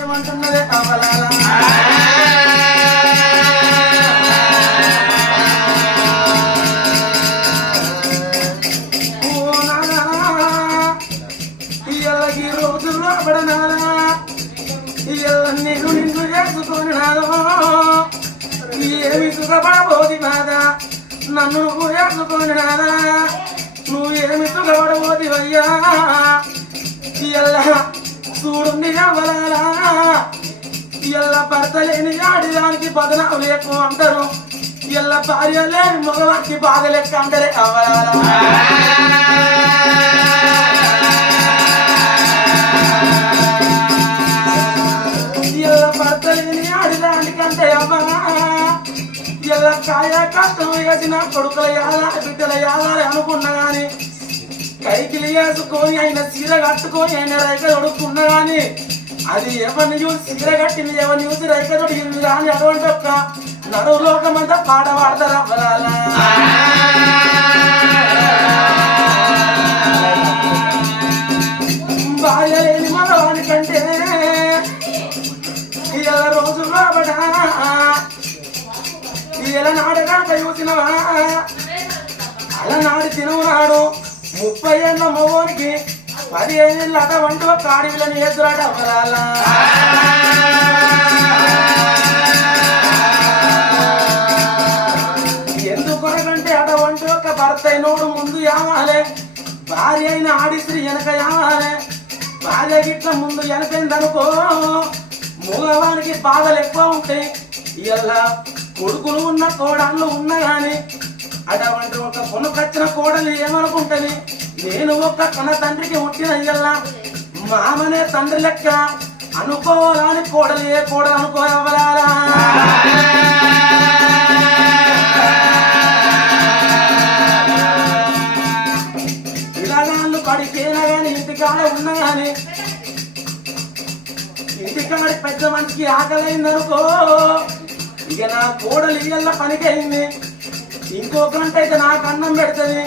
ఏమంటున్నదే అవలాల ఇయ్యలకి రోజుల్లో పడనాలా ఇయ్యల నేను నిన్ను చేసుకొని నాదో ఏమి సుఖపడబోది నాదా నన్ను నువ్వు చేసుకొని నాదా నువ్వు ఏమి సుఖపడబోది అయ్యా ఇయ్యల చూడు అవలాలా ఇయ్యల భర్త లేని ఆడిదానికి బదనాలు ఎక్కువ అంటారు ఇయ్యల భార్య లేని మగవారికి బాధ లెక్క అంటారే అవలాలా ఇయ్యల భర్త లేని ఆడిదానికంటే అవ్వనా ఇయ్యల కాయ కష్టం వేసిన కొడుకుల యాలా బిడ్డల యాలని అనుకున్నా గాని కైకిలి వేసుకొని ఆయన చీర కట్టుకొని ఆయన రైక తొడుక్కున్నా గాని అది ఎవరిని చూసి చీర కట్టింది ఎవరిని చూసి రైక తొడిగింది కానీ అటువంటి ఒక్క నడువు లోకమంతా పాట పాడతారు అవ్వలాల భార్య లేని మగవాని కంటే ఇలా రోజు రాబడా ఇలా నాడగాక చూసినవా అలనాడు తినవునాడు 30 ఏళ్ళ మగవానికి 15 ఏళ్ళ అటువంటి ఒక ఆడవిలని ఎదురాడు అవ్వలాల ఎందుకొరకంటే అటువంటి ఒక భర్త అయినోడు ముందు యామాలే భార్య అయిన ఆడిశ్రీ వెనక యామాలే భార్య గిట్ల ముందు వెనకైందనుకో మగవానికి బాధలు ఎక్కువ ఉంటాయి ఇలా కొడుకులు ఉన్న కోడళ్ళు ఉన్నా గాని అటువంటి ఒక పొనుకొచ్చిన కోడలు ఏమనుకుంటది నేను ఒక్క కన్న తండ్రికి పుట్టిన ఇయ్యల్లా మామనే తండ్రి లెక్క అనుకోవాలని కోడలు ఏ కోడలు అనుకోవాలా ఇలాగాళ్ళు పడికేనా గాని ఇంటికాడ ఉన్నా గాని ఇంటికాడ పెద్ద మనిషికి ఆకలైందనుకో ఇక నా కోడలు ఇయ్యల్ల పనికైంది ఇంకో గంట అయితే నాకు అన్నం పెడుతుంది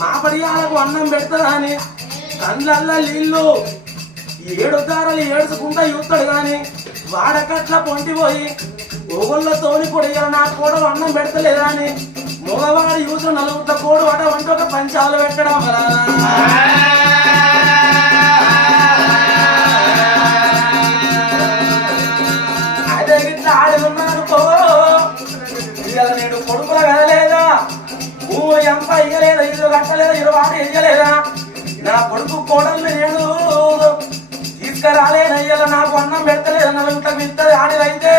మా పడియాలకు అన్నం పెడతా అని కళ్ళల్లో నీళ్ళు 7 దారాలు ఏడుచుకుంటా చూస్తాడు గాని వాడకట్ల పొంటిపోయి ఓగళ్ళతోని కూడా నా కోడలు అన్నం పెడతలేదా అని మగవాడు యూసు 4 కోడు అటువంటి ఒక పంచాలు పెట్టడం వల్ల అదే గిట్లా ఆడలున్నానుకో ఇవాళ నేను కొడుకులు కదలేదా భూమి ఎంత ఇయ్యలేదా ఇల్లు కట్టలేదా ఇరువాడు ఇయ్యలేదా నా కొడుకు కోడల్ని నేను తీసుకురాలేదా ఇయ్యాల నాకు అన్నం పెట్టలేదా 4 మిత్తది ఆడలైతే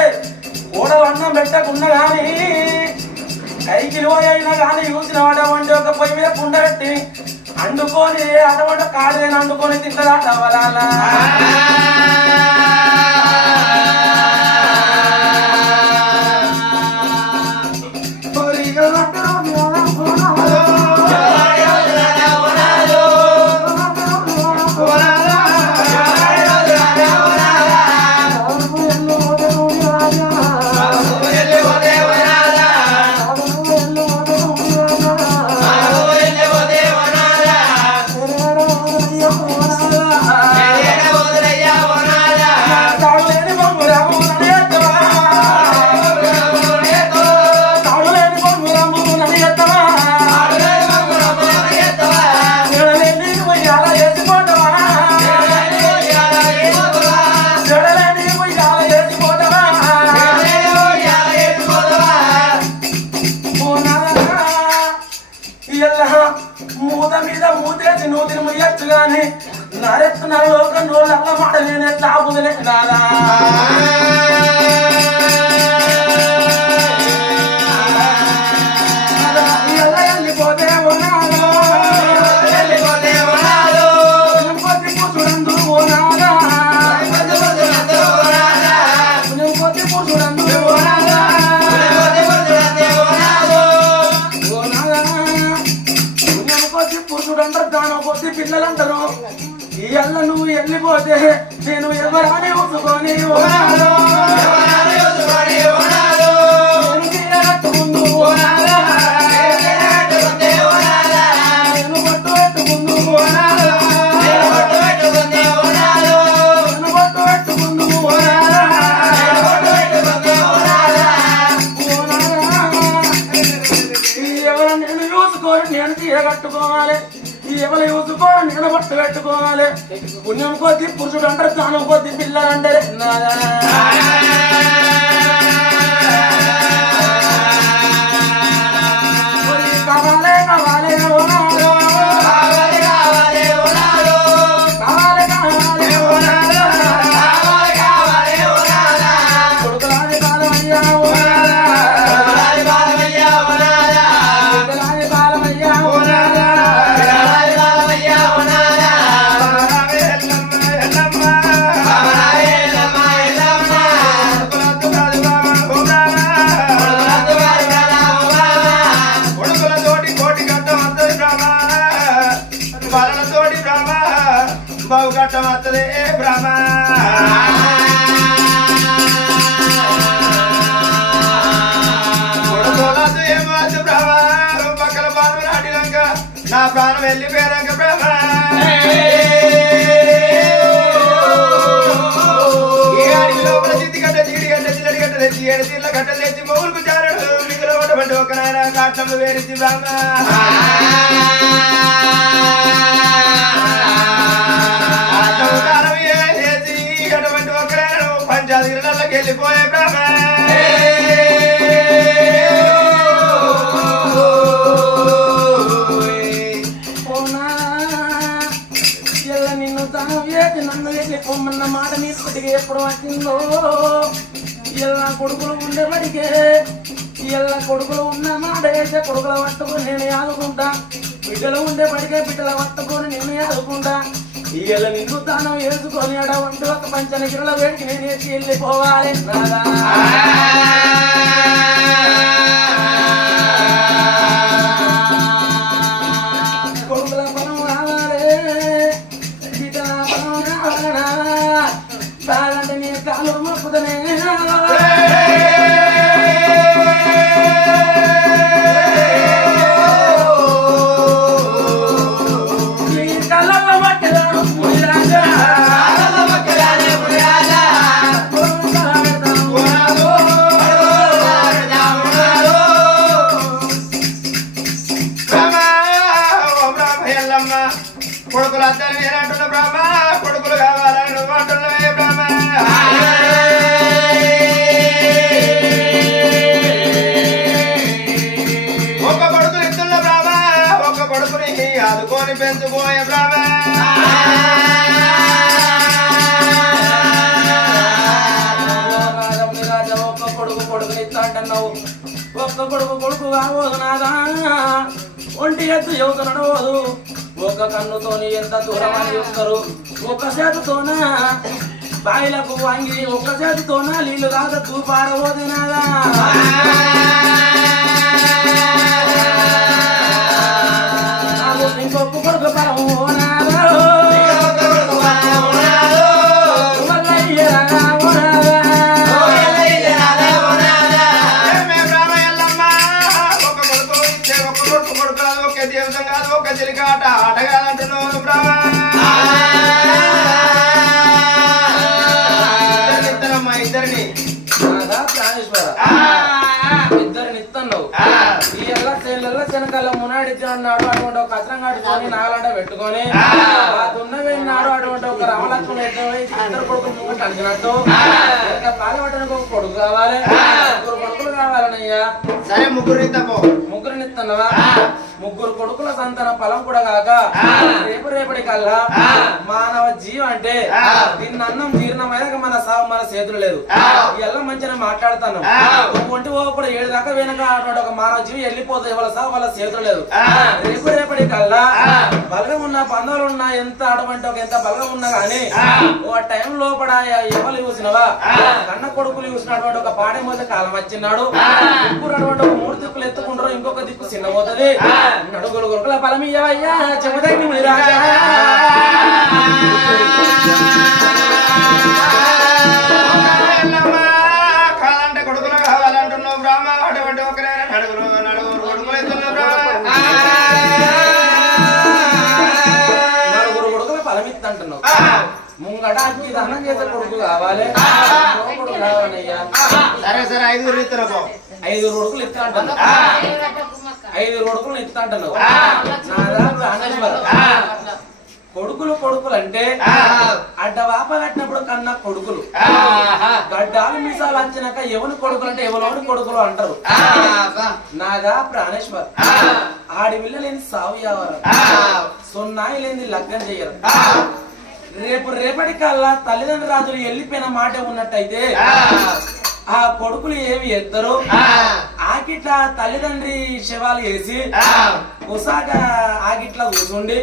కోడలు అన్నం పెట్టకున్నా గాని కైకి అయినా కానీ చూసిన వాడు వండి ఒక పొయ్యి మీద కుండ పెట్టి అండుకొని అటువంటి కాడేని అండుకొని తింటదా అవలాలా మూత మీద మూతేసి నూతిని ముయ్యచ్చు గాని నరెత్తున్న లోకం రోజులు అల్ల మాట నేను ఎట్లా ఆపుదలే నాదా వెళ్ళిపోతే ఉన్నాడు కూర్చుడందు ఓనాదా పోతే కూర్చుడందు ఓనాదా పురుషుడంటారు దాని కొద్ది పిల్లలు అంటారు ఇయ్యల్ల నువ్వు వెళ్ళిపోతే నేను ఎవరాని ఉంచుకొని కట్టుకుందు నేను పట్టు పెట్టుకుందు పట్టు పెట్టుకుందు కట్టుకోవాలి ఎవరు చూసుకో నేను బొట్టు పెట్టుకోవాలి పుణ్యం కొద్ది పురుషుడు అంటారు తాను కొద్ది పిల్లలు అంటారు కావాలే కావాలే బావుగట్టమత్తదే బ్రహ్మ కొడుకోలద్దు ఏమద్దు బ్రహ్మ పక్కల బాధలు నాటినాక నా ప్రాణం వెళ్ళిపోయాక బ్రహ్మ ఈ అడిగి లోపల చిత్తిగడ్డ చీడిగడ్డ చిల్లడిగడ్డ తెచ్చి ఏడు తీర్ల గడ్డలు తెచ్చి మొగులకు చారడు మిగులు పడ్డబడ్డ ఒక నాయన కాట్లము వేరించి బ్రహ్మ పంచాయతీలకి వెళ్ళిపోయే బ్రహ్మ నిన్ను తను ఏది నన్ను వెళ్ళిపోమన్న మాట నీటికి ఎప్పుడు వచ్చిందో ఇలా కొడుకులు ఉండేవాడికే ఇలా కొడుకులు ఉన్న మాట వేసే కొడుకుల పట్టుకొని నేను ఆదుకుంటా బిడ్డలు ఉండేవాడికే బిడ్డల పట్టుకొని నేను ఆదుకుంటా ఇలా నిన్ను తాను వేసుకొని ఆడ వంటి ఒక పంచన గిరల వేడికి నేను వేసి వెళ్ళిపోవాలి కొడుకుల పనం రావాలి బిడ్డల పనం రావాలనా కాదంటే నీ కాలు మొక్కుదనే కొడుకులు అద్దరు నేనంటున్న బ్రహ్మ కొడుకులు కావాలని నువ్వు అంటున్నావే బ్రహ్మ ఒక్క కొడుకులు ఇస్తున్న బ్రహ్మ ఒక్క కొడుకుని ఆదుకొని పెంచుకోయే బ్రహ్మ ఒక్క కొడుకు కొడుకుని ఇస్తా అంటున్నావు ఒక్క కొడుకు కొడుకు కావోదు నాదా ఒంటి ఎత్తు యువత నడవదు ఒక కన్నుతోని ఎంత దూరం అని చూస్తారు ఒక చేతితోన బాయిలకు వంగి ఒక చేతితోన నీళ్లు కాక తూపారబోదినాదా ఇంకొక కొడుకు పరము చిలికాట ఆటగాలంటున్నాను బ్రహ్మ ఇద్దరిని ఇద్దరిని ఇస్తున్నావు ఈ ఎల్ల శనకాల మునాడిద్ది అన్నాడు అటువంటి ఒక కచరం కట్టుకొని నాగలాట పెట్టుకొని దున్నవేనాడు అటువంటి ఒక రామలక్ష్మణ ఇద్దరు కొడుకులు ముందు అడిగినట్టు పాలపట్టడానికి ఒక కొడుకు కావాలి ముగ్గురు కొడుకులు కావాలనయ్యా సరే ముగ్గురిని ఇస్తున్నావా ముగ్గురు కొడుకుల సంతాన ఫలం కూడా కాక రేపటి కల్లా మానవ జీవం అంటే దీన్ని అన్నం జీర్ణమైన మన సాగు మన చేతులు లేదు ఎలా మంచిగా మాట్లాడుతాను ఒంటి కూడా 7 దాకా వెనక ఒక మానవ జీవి వెళ్ళిపోతుంది వాళ్ళ సాగు వాళ్ళ చేతులు లేదు రేపటి కల్లా బలగం ఉన్న పందాలు ఉన్నా ఎంత అటువంటి ఒక ఎంత బలగం ఉన్నా గానీ ఓ టైం లోపల ఎవరు చూసినవా కన్న కొడుకులు చూసినటువంటి ఒక పాడే మోసే కాలం వచ్చినాడు ముగ్గురు అటువంటి ఒక 3 దిక్కులు ఎత్తుకుంటారు ఇంకొక దిక్కు చిన్నపోతుంది నడుగులు కొడుకుల ఫలం ఇయ్యవయ్యా చెమదగ్ని మునిరాజా కాలంటే కొడుకులు కావాలంటున్నావు బ్రహ్మ అటువంటి ఒకరే నడుగురు కొడుకులు నలుగురు కొడుకుల ఫలం ఇద్దంటున్నావు ముంగడానికి దహనం చేసే కొడుకు కావాలి కొడుకు కావాలయ్యా సరే 5 ఇస్తారు 5 కొడుకులు ఇస్తా అంటున్నావు 5 కొడుకులు ఇస్తా అంటాను నాదా ప్రాణేశ్వర కొడుకులు అంటే అడ్డవాప కట్టినప్పుడు కన్నా కొడుకులు గడ్డాలు మీసాలు వచ్చినాక ఎవరి కొడుకులు అంటే ఎవరోని కొడుకులు అంటారు నాగా ప్రాణేశ్వర్ ఆడి విల్ల లేని సావు యావరు సొన్నాయి లేని లగ్గం చెయ్యరు రేపటి కల్లా తల్లిదండ్రుల రాజులు వెళ్ళిపోయిన మాట ఉన్నట్టయితే ఆ కొడుకులు ఏమి ఎత్తరు ఆకిట్లా తల్లిదండ్రి శవాలు వేసి కుసాక ఆకిట్లా కూర్చుండి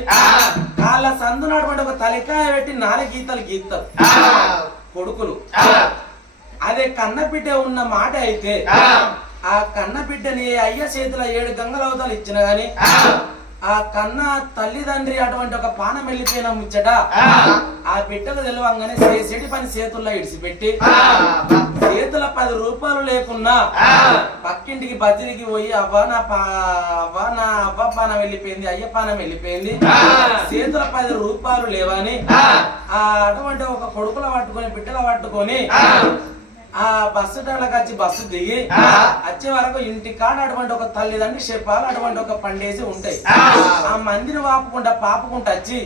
వాళ్ళ సందు నటువంటి ఒక తలికాయ పెట్టి 4 గీతలు గీస్తారు కొడుకులు అదే కన్నబిడ్డ ఉన్న మాట అయితే ఆ కన్నబిడ్డని అయ్య చేతుల 7 గంగలవతలు ఇచ్చిన గాని ఆ కన్న తల్లిదండ్రి అటువంటి ఒక పానం వెళ్ళిపోయిన ముచ్చట ఆ బిడ్డకు తెలివంగానే చేసేటి పని చేతుల్లో ఇడిచిపెట్టి చేతుల 10 రూపాయలు లేకున్నా పక్కింటికి బదిరికి పోయి అవ్వ నా అవ్వ పానం వెళ్ళిపోయింది అయ్య పానం వెళ్ళిపోయింది చేతుల 10 రూపాయలు లేవని ఆ అటువంటి ఒక కొడుకుల పట్టుకొని బిడ్డల పట్టుకొని ఆ బస్సు టాలకు వచ్చి బస్సు దిగి వచ్చే వరకు ఇంటి కాడ అటువంటి ఒక తల్లిదండ్రి శపాలు అటువంటి ఒక పండేసి ఉంటాయి ఆ మందిని వాపుకుంటా పాపుకుంటా వచ్చి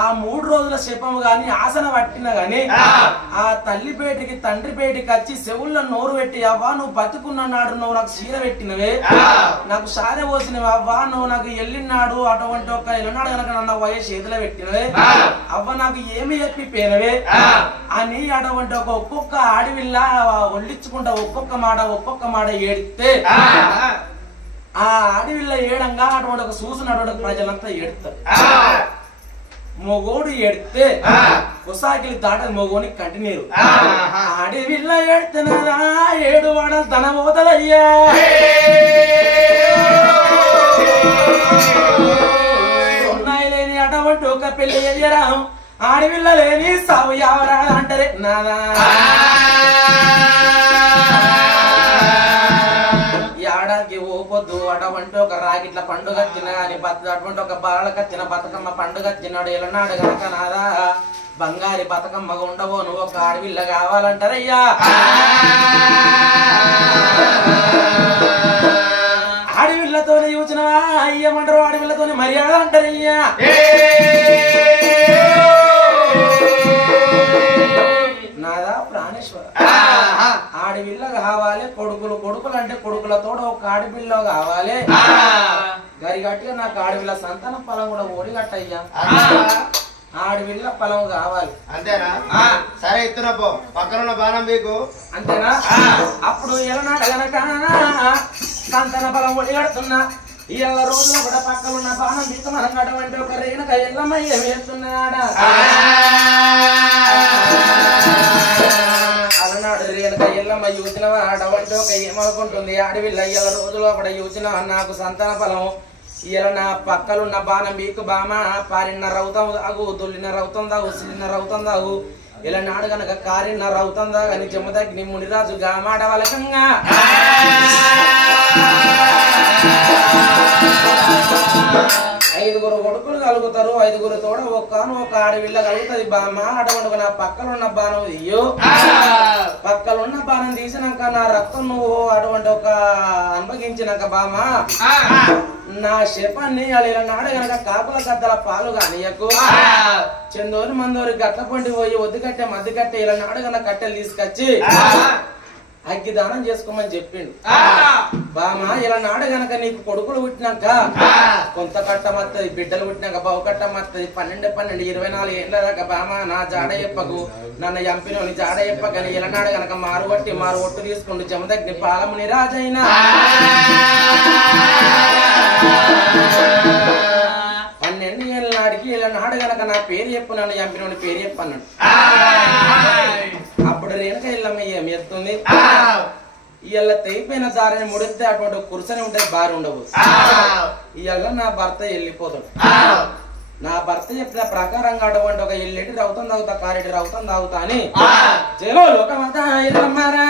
ఆ 3 రోజుల శపము గాని ఆసన పట్టిన గాని ఆ తల్లి పేటికి తండ్రి పేటికి వచ్చి చెవుల్లో నోరు పెట్టి అవ్వా నువ్వు బతుకున్న నాడు నువ్వు నాకు చీర పెట్టినవే నాకు సారె పోసినవి అవ్వా నువ్వు నాకు వెళ్ళినాడు అటువంటి ఒక ఎల్లనాడు కనుక నన్ను వయ చేతిలో పెట్టినవే అవ్వ నాకు ఏమి చెప్పిపోయినవే అని అటువంటి ఒక ఒక్కొక్క ఆడివిల్ల ఒళ్ళించుకుంటా ఒక్కొక్క మాట ఏడితే ఆ ఆడివిల్ల ఏడంగా అటువంటి ఒక చూసినటువంటి ప్రజలంతా ఏడుతారు మొగోడు ఏడితే కుసాకిలి దాటది మొగోని కంటినీరు ఆడివిల్ల ఏడుతున్నదా 7 వాడలు తన పోతదయ్యా ఉన్నాయి లేని అటువంటి ఒక పెళ్లి అయ్యరా ఆడివిల్ల లేని సావు యావరా అంటారే నాదా ఏడాదికి ఓపొద్దు అటువంటి ఒక రాగిట్ల పండుగ వచ్చిన కానీ అటువంటి ఒక బాలలకు వచ్చిన బతుకమ్మ పండుగ వచ్చినాడు ఎలనాడు గనక నాదా బంగారి బతుకమ్మగా ఉండవో నువ్వు ఒక ఆడవిల్ల కావాలంటారయ్యా ఆడవిల్లతోనే చూసినవా అయ్యమంటారు ఆడవిల్లతోనే మర్యాద అంటారయ్యా నాదా ప్రాణేశ్వర ఆడవిల్ల కావాలి కొడుకులు అంటే కొడుకులతో ఒక ఆడపిల్ల కావాలి గరిగట్టిగా నాకు ఆడవిల్ల సంతానం పొలం కూడా ఓడిగట్టయ్యా ఆడవిల్ల పొలం కావాలి అంతేనా సరే ఇస్తున్నా పో పక్కన బాణం మీకు అంతేనా అప్పుడు ఎలనాడు గనక సంతాన పొలం ఓడిగడుతున్నా ఇవాళ రోజులో కూడా పక్కన ఉన్న బాణం మీకు మనం అటువంటి ఒక రేణుక ఎల్లమ్మ వేస్తున్నాడా అలనాడు రేణుక ఎల్లమ్మ యూచిన అటువంటి ఒక ఏమనుకుంటుంది ఆడవిల్ల ఇవాళ రోజులో కూడా యూచిన నాకు సంతాన ఫలం ఇలా నా పక్కలున్న బాణం మీకు బామ పారిన రౌతం దాగు దొల్లిన రౌతం దాగు సిలిన రౌతం దాగు ఇలా నాడు గనక కారిన రౌతం దాగని చెమ్మదగ్ని మునిరాజు గామాట వలకంగా 5 కొడుకులు కలుగుతారు 5 తోడ ఒక ఆడవిల్ల కలుగుతుంది బామ్మ అటువంటి నా పక్కలున్న బాణం ఇయ్యో పక్కలున్న బాణం తీసినాక నా రక్తం నువ్వు అటువంటి ఒక అనుభవించినాక బామ్మ నా శపాన్ని ఇలా నాడు గనక కాకుల గద్దల పాలు కానియకు చందోరి మందోరి గట్ల పండి పోయి ఒద్దు కట్టే మద్దు కట్టే ఇలా నాడు గనక కట్టెలు తీసుకొచ్చి అగ్గి దానం చేసుకోమని చెప్పిండు బామా ఇలా నాడు గనక నీకు కొడుకులు పుట్టినాక కొంత కట్టమత్తది బిడ్డలు పుట్టినాక బావు కట్టమత్తది 12 24 ఏళ్ళ దాకా బామా నా జాడ చెప్పకు నన్ను ఎంపినోని జాడ చెప్పకని ఇలా నాడు గనక మారు ఒట్టు తీసుకుంటూ జమదగ్ని పాలముని రాజైనా 12 ఏళ్ళ నాడికి ఇలా నాడు గనక నా పేరు చెప్పు నన్ను ఎంపినోని పేరు చెప్పన్నాడు అప్పుడు రేణుక ఎల్లమ్మ ఏం చేస్తుంది ఇవాళ తెగిపోయిన దారిని ముడితే అటువంటి కుర్చని ఉంటది బారి ఉండవు ఇవాళ నా భర్త వెళ్ళిపోతాడు నా భర్త చెప్పిన ప్రకారంగా అటువంటి ఒక ఎల్లెటి రౌతం తాగుతా కారెటి రౌతం తాగుతా అని చెలో లోకమంతా ఎల్లమ్మారా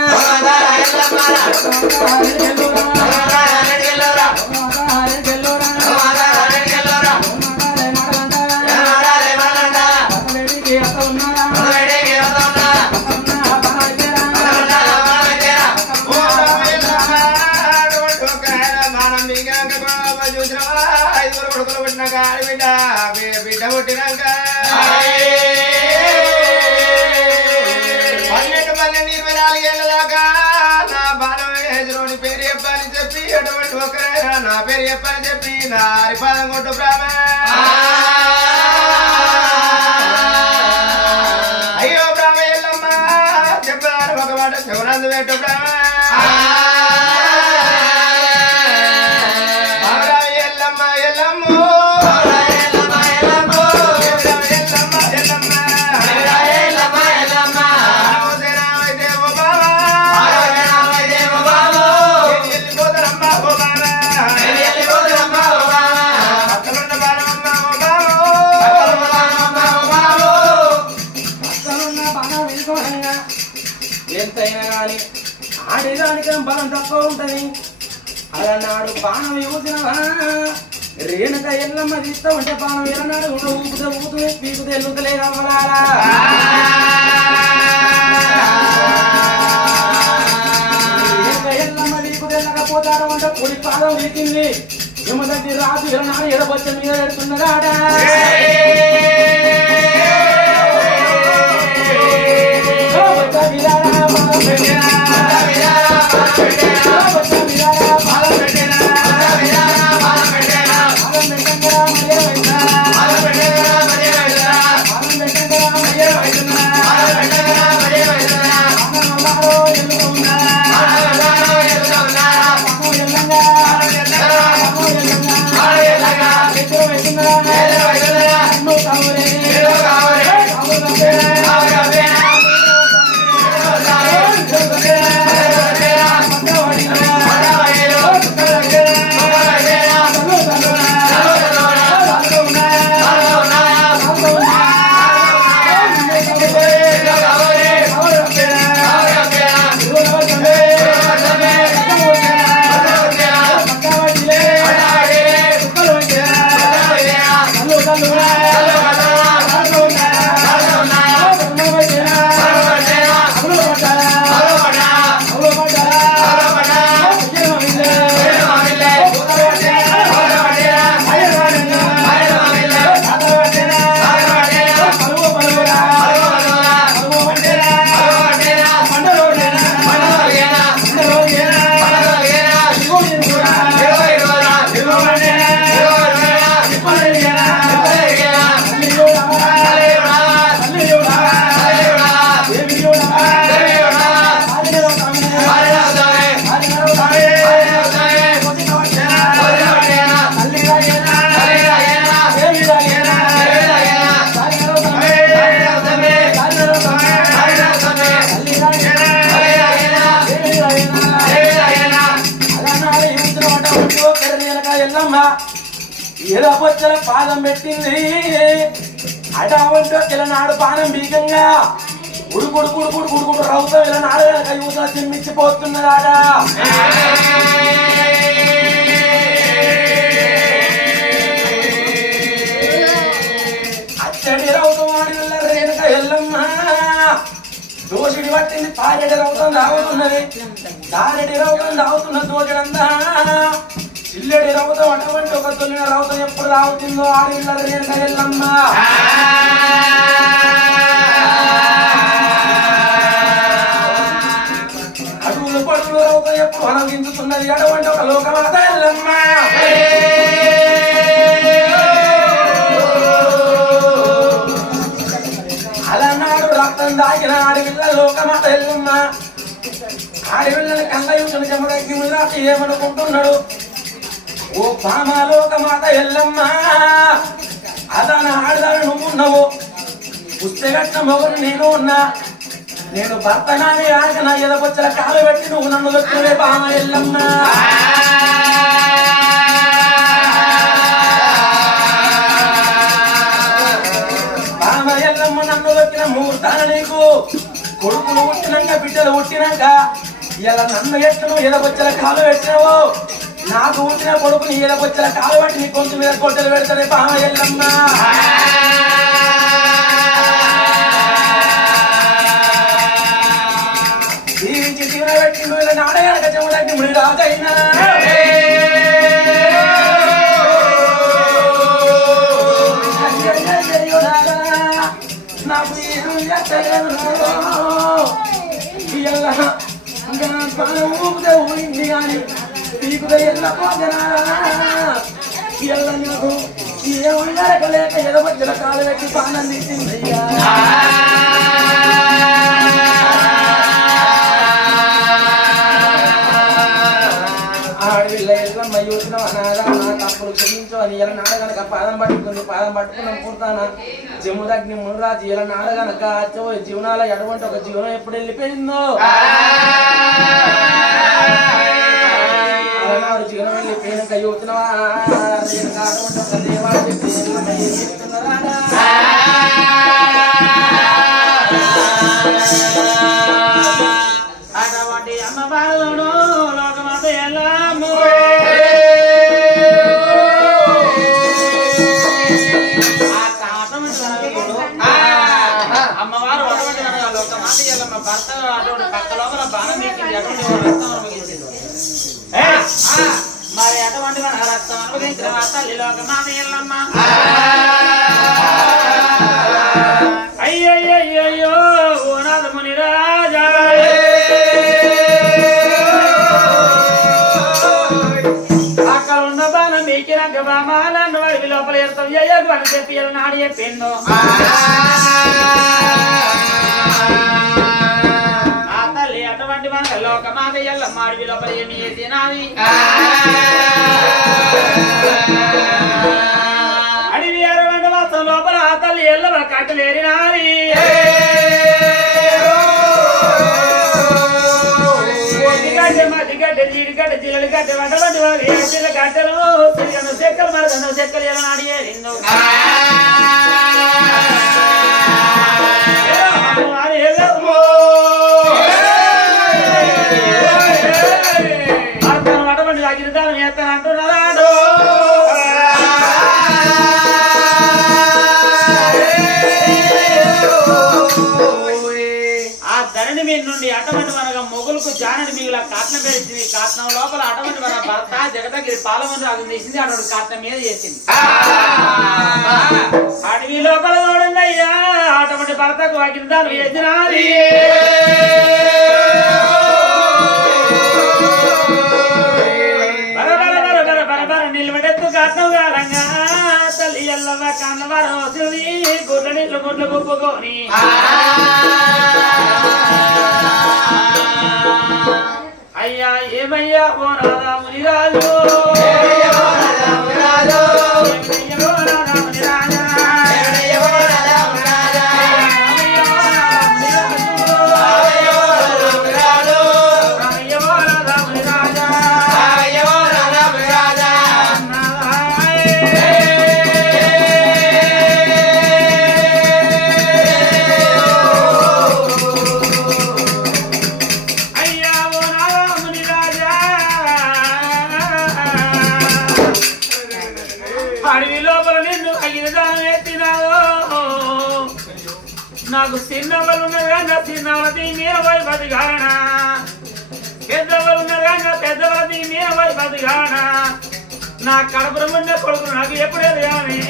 ఆడబిడ్డ బిడ్డ పుట్టినాక 12-24 ఏళ్ళ దాకా నా బాలం ఎదురోని పేరు చెప్పని చెప్పి ఎటువంటి ఒకరైనా నా పేరు చెప్పని చెప్పి నా హరిపాదం కొట్టు బ్రాహ్మ అయ్యో బ్రాహ్మ ఎల్లమ్మ చెప్పారు ఒక మాట శివనందు పెట్టు బ్రాహ్మ ఎల్లమ్మ ఎల్లమ్మ ఎంతైనా కానీ ఆడేదానికి బలం తక్కువ ఉంటది అలనాడు బాణం యూసినవా రేణుక ఎల్లమ్మ తీస్తా ఉంటే బాణం ఎలనాడు ఊపుతే ఊపుతుంది పీకుతే ఎల్లుతలే కావాలా రేణుక ఎల్లమ్మ వీకుతే వెళ్ళకపోతాడు అంటే పొడి పాదం వీకింది హిమదండి రాజు ఎలనాడు ఎడబొచ్చ మీద పెడుతున్నదాడా ఎడబొచ్చల పాదం పెట్టింది అడవంటో కిలనాడు పానం బీకంగా ఉడుకుడు రౌతం ఇలా నాడు యూత తిమ్మిచ్చిపోతున్నదాడా అచ్చడి రౌతం ఆడి వల్ల రేణుక ఎల్లమ్మ దోషుడి పట్టింది తారెడి రౌతం తాగుతున్నది తారెడి రౌతం తాగుతున్న దోషుడంతా చిల్లెడి రౌతం అటువంటి ఒక తొలిన రౌతం ఎప్పుడు తాగుతుందో ఆడవిల్ల రేణుక ఎల్లమ్మ అడుగులు పడుగులు రౌతం ఎప్పుడు అనగించుతున్నది అటువంటి ఒక లోకమాత ఎల్లమ్మ అలనాడు రక్తం దాగిన ఆడవిల్ల లోకమాత ఎల్లమ్మ ఆడవిల్లని కళ్ళయుతుని చెమదగ్గి మురాటి ఏమనుకుంటున్నాడు ఓ పామాలోకమాత ఎల్లమ్మ అదాన ఆడదాను నువ్వున్నావు పుస్తకట్న మొగను నేను ఉన్నా నేను భర్తనాని ఆక నా ఎదపొచ్చల కాలు పెట్టి నువ్వు నన్ను దొక్కునే పామ ఎల్లమ్మ పామ ఎల్లమ్మ నన్ను దొక్కిన ముహూర్తాన నీకు కొడుకులు పుట్టినాక బిడ్డలు పుట్టినాక ఇలా నన్ను ఎట్లను ఎదపొచ్చల కాలు పెట్టినావు నాకు పుట్టిన కొడుకుని ఎదపొచ్చల కాలు పెట్టి నీ కొంచెం మీద కొట్టలు పెడతానే పామ ఎల్లమ్మ దీవించి తీవ్ర పెట్టి నువ్వు ఇలా నాడగానక చెమదగ్గి ముడి రాజైనా బాణం ఊపితే ఊరింది కానీ పీకుదే ఎల్ల పోగనా ఎల్ల నాకు ఏమనలేక ఎదవచ్చల కాలు పెట్టి బాణం తీసిందయ్యా ఆడవిల్ల ఎల్లమ్మ యోచన అనాదా నా తప్పులు క్షమించు అని ఇలా నాడగనక పాదం పట్టుకుని పూర్తాన జముదగ్ని మునరాజు ఇలా నాడగనక అచ్చో జీవనాల ఎడవంటి ఒక జీవనం ఎప్పుడు వెళ్ళిపోయిందో అలనాడు జీవనం వెళ్ళిపోయినాక యోచనవా అటువంటి ఒక దేవాడు చెప్పి ఎల్లమ్మ ఏం చెప్తున్నారా అటువంటి అమ్మవారును లోకమంత ఎల్లమ్మ అమ్మవారు అటువంటి లోకమంత ఎల్లమ్మ భర్త అటువంటి పక్క లోపల బాణం ఎక్కింది అటువంటి రక్తం అనుభవించింది మరి అటువంటి రక్తం అనుభవించిన తల్లి లోకమంత ఎల్లమ్మ అయ్యయ్యో ఓ నాథముని రాజా అక్కడ ఉన్న బాణం మీకినాక బామాలను వాడికి లోపల ఎడతాం అయ్యకు అని చెప్పి నాడు చెప్పిండు ఆ తల్లి అటువంటి మన లోకమాత ఎల్లమ్మ అడవి లోపల ఏమి చేసినది అడవి 60 మాసం లోపల ఆ తల్లి ఎల్లమ్మ కట్టలేరినాది మధ్యగడ్డ జీడిగడ్డ జిల్లలు గడ్డ వంటలు ఏడు గడ్డలు చెక్కలు మరదను చెక్కలు ఎలా నాడి ఏరిందో అటువంటి అగిరిదానం ఎత్తను అంటున్నాడు ఆ ధరణి మీద నుండి అటువంటి మనగా మొగులకు జానని మిగిలిన కాట్నం పెరిచింది కాట్నం లోపల అటువంటి మన భర్త జగదగిరి పాలమని అది తీసింది అటువంటి కాట్నం మీద చేసింది అడవి లోపల చూడండి అయ్యా అటువంటి భర్తకు అగిరిదానం వేసినది బరబర నిలబడెత్తు కాట్నం కాలంగా తల్లి ఎల్లవ కన్నవరం వస్తుంది గుడ్ల నీళ్ళు గుడ్లు గుప్పుకొని అయ్యా ఏమయ్యా ఓ రాధా మునిరాజు అడవి లోపల నిన్ను అగిరిదానం ఎత్తినాదో నాకు చిన్నవాళ్ళు ఉన్నారుగా నా చిన్నవతి మీద పోయి బతికానా పెద్దవాళ్ళు ఉన్నారుగా నా పెద్దవతి మీద పోయి బతికానా నా కడపడం ఉండే కొడుకు నాకు ఎప్పుడే కానీ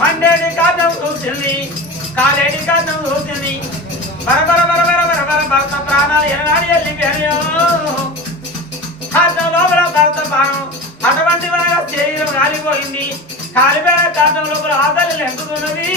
మండేడి కాదం చూసింది కాలేడి కాదం చూసింది బరబర బరబర బరబర భర్త ప్రాణాలు ఎననాడు వెళ్ళిపోయాయో కాదం లోపల భర్త బాణం అటువంటి శరీరం కాలిపోయింది కాలిపోయిన కాటం లోపల ఆదలు ఎంకుతున్నది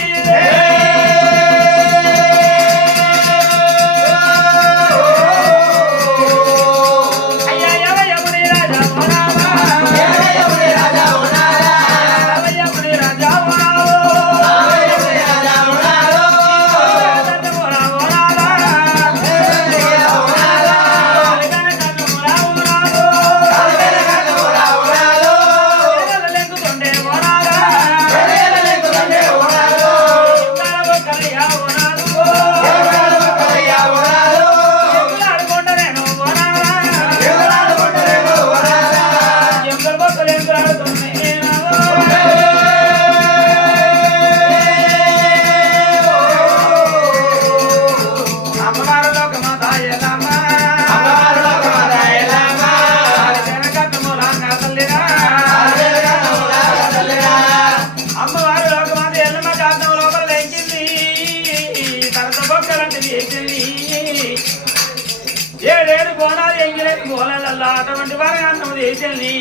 అటువంటి వరగాన్నం దేశాన్ని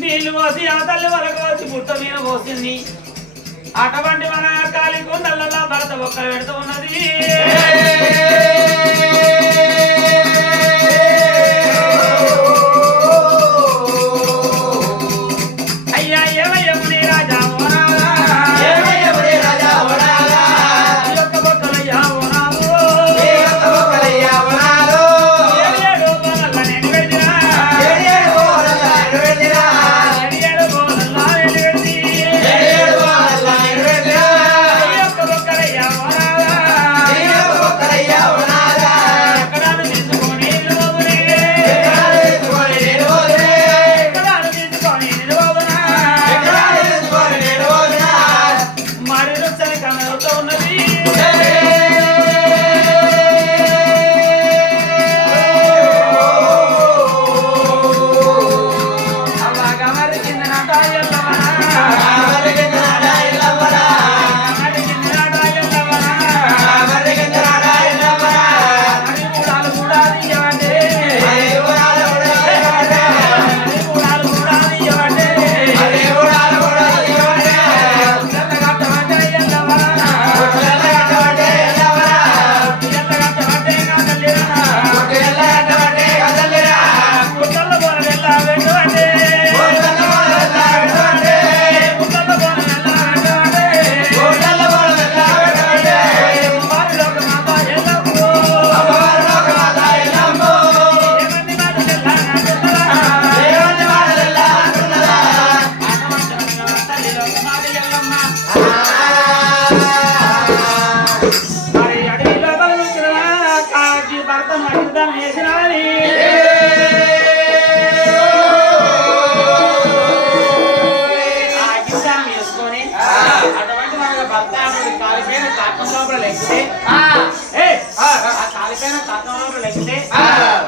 నీళ్లు పోసి ఆ తల్లి వరకు వచ్చి పుట్ట మీద పోసింది అటువంటి మన కాలి కొండలలో భరత ఒక్కరు పెడుతూ ఉన్నది అయ్యా ఏమయ్యముని రాజా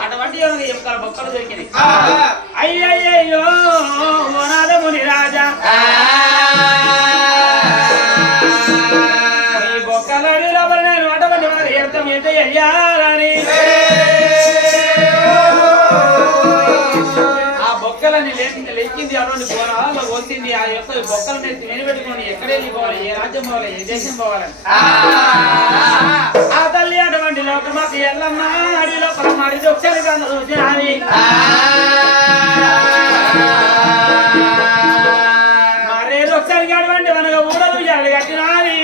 అటువంటి బొక్కలు దొరికింది అయ్యయ్యో ముని రాజా ఈ బొక్కలు నేను అటువంటి అర్థం ఏంటి అయ్యాలని ఆ బొక్కలని లెక్కింది అటువంటి బోనాలలో వచ్చింది ఆ యొక్క బొక్కలని నిలబెట్టుకుని ఎక్కడ వెళ్ళిపోవాలి ఏ రాజ్యం పోవాలి ఏ దేశం పోవాలని ఆ తల్లి అటువంటి లోకమాత ఎల్లమ్మ అడి లోపల మరి ఒకసారి చూసినాని మరే ఒకసారి అటువంటి మనకు ఊరలు ఎల్లు కట్టినాని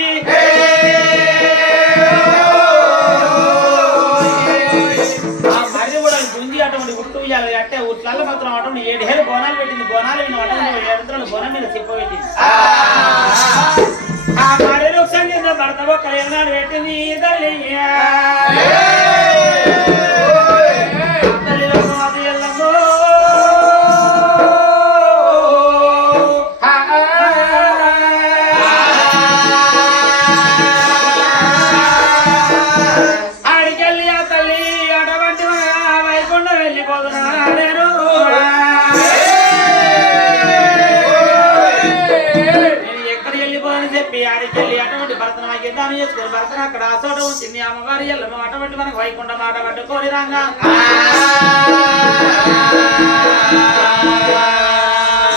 ఆ మరి కూడా గుంజి అటువంటి ఉట్టు ఉయ్యాలి కట్టే ఉట్లలో మాత్రం అటువంటి 7 ఏళ్ళు బోనాలు పెట్టింది బోనాలు అటువంటి 7 బోనం మీద చెప్పబెట్టింది ఆ మరి ఒకసారి భర్త ఒక్క ఏనాడు పెట్టింది తల్లి ఆడికెళ్ళి ఆ తల్లి అటువంటి వైకుంఠ వెళ్ళిపోతున్నాడు నేను ఎక్కడ వెళ్ళిపోదని చెప్పి ఆడికెళ్ళి అటువంటి భర్తను యుద్ధాన్ని చేసుకుని భర్తను అక్కడ ఆ చోట ఉంచింది అమ్మవారి ఎల్లమ్మ అటువంటి మనకు వైకుంఠ మాట పట్టుకోని రంగా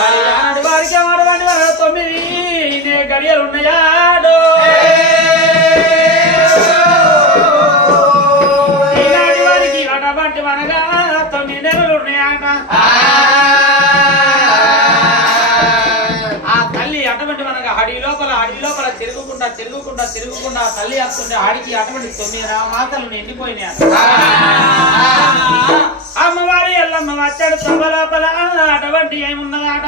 మరి ఆనాడు వారికి అటువంటి 9 గడియలు ఉన్నాయా ఈనాటి వారికి అటువంటి మనగా 9 నెలలు ఉన్నాయట ఆ తల్లి అటువంటి మనగా అడవి లోపల తిరుగుకుంటా తల్లి వస్తుంటే ఆడికి అటువంటి 9 మాసాలు నిండిపోయినాయి అమ్మవారి ఎల్లమ్మ వచ్చాడు సభ లోపల అటువంటి ఏమున్నదాట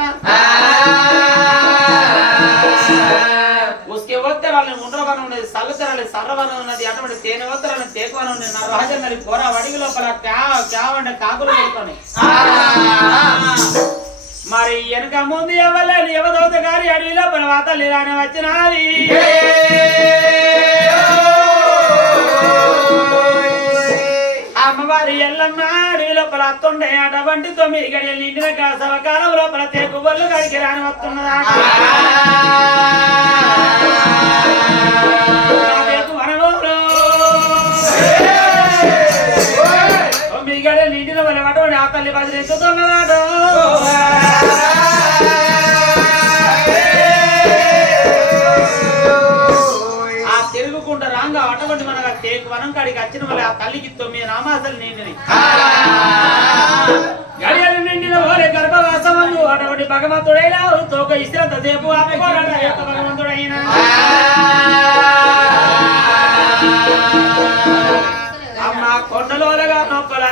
ఉస్కే వత్తరాలని ముండ్రవనం ఉన్నది సల్లతరాలి సర్రవనం ఉన్నది అటువంటి తేనె వత్తరాలని తేకవనం ఉన్నది నా రాజన్నది కోర అడిగి లోపల అంటే కాకులు పెడుతుంది మరి వెనక ముందు ఇవ్వలేని ఎవదవుత గారి అడవి లోపల వాతల్లి రాని వచ్చినది అమ్మవారి ఎల్లమ్మ అడవి లోపల వస్తుండే అటువంటి 9 గడియలు నిండిన సవకాలం లోపల తేకు బొల్లు గడికి రాని వస్తున్నదా వనమూరు 9 గడియలు నిండిన వాళ్ళు అటువంటి ఆ తల్లి బదిలిస్తున్నదాడు తిరుగుకుంటా రాంగా అటువంటి మన తేకు వనం కాడికి వచ్చిన వాళ్ళ ఆ తల్లికి 9 నామాసాలు నిండినాయి గడియలు నిండిన వారి గర్భవాసమందు అటువంటి భగవంతుడైనా తోక ఇస్త్రంత సేపు భగవంతుడైనా అమ్మ కొండలోరగా నొప్పల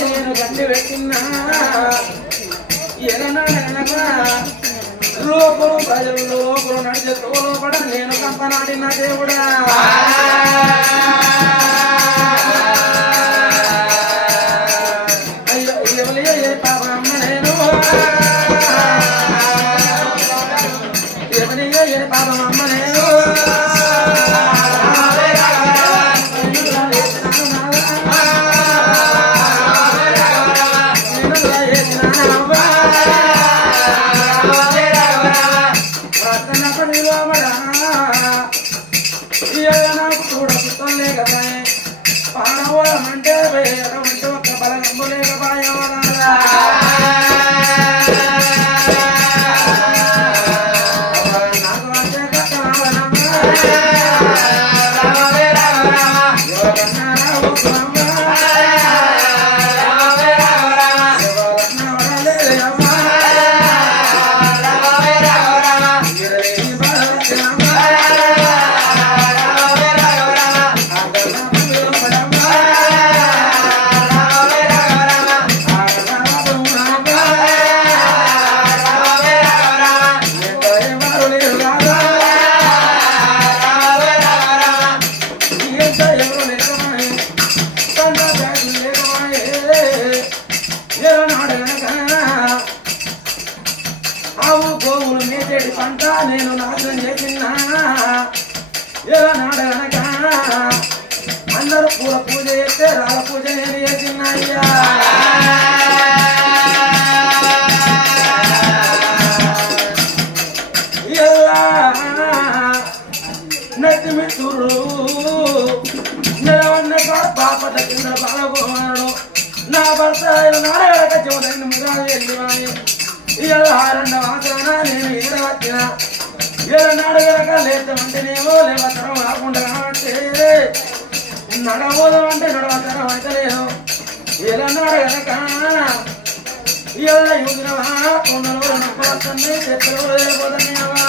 నేను గండి పెట్టినా లోపల ప్రజలు లోపల నడిచే తోలోపడ నేను కంపనాడిన దేవుడా అయ్యో ఎవలే పాపమ్మ నేను ఎవరి పాపమ్మ నేను నాకు చూడటం లేకనే పాడవడం అంటే వేయడం ఒక బలగంబు లేకపోయేవారా నాకు అంటే కట్టవాలనమ్మా ఆవు గోవులు మేచేటి పంట నేను నాశనం చేసినా ఎలా నాడగనక అందరూ పూల పూజ చేస్తే రాళ్ళ పూజ నేను చేసినా అయ్యా నచ్చి మిత్రుడు నిలవన్న పాపట కింద బాలగోమనుడు నా భర్త నాడగనక చెమటని ముగాలు వెళ్ళివాని ఇలా 2వ ఆసన నేను ఈడ వచ్చిన ఇలా నడగలక లేద్దామంటేనేమో లేవతరం కాకుండా అంటే నడవోదం అంటే నడవతరం అయితే లేదు ఇలా నడగలక ఇలా యుద్ధమా కొండలో నొప్పి చేతులు లేకపోతున్నావా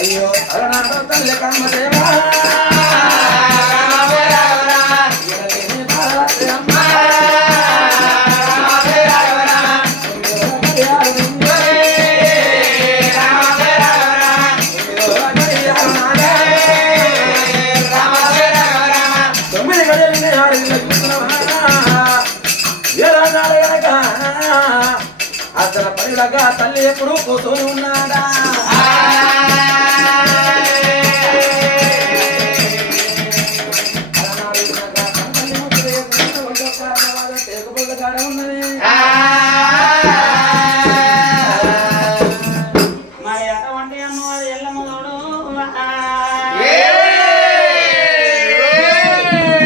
అయ్యో అలనాడు తల్లి కమ్మదేవా Yeah. అసలు పనులగా తల్లి ఎప్పుడు కూర్చొని ఉన్నాడా ఉన్నది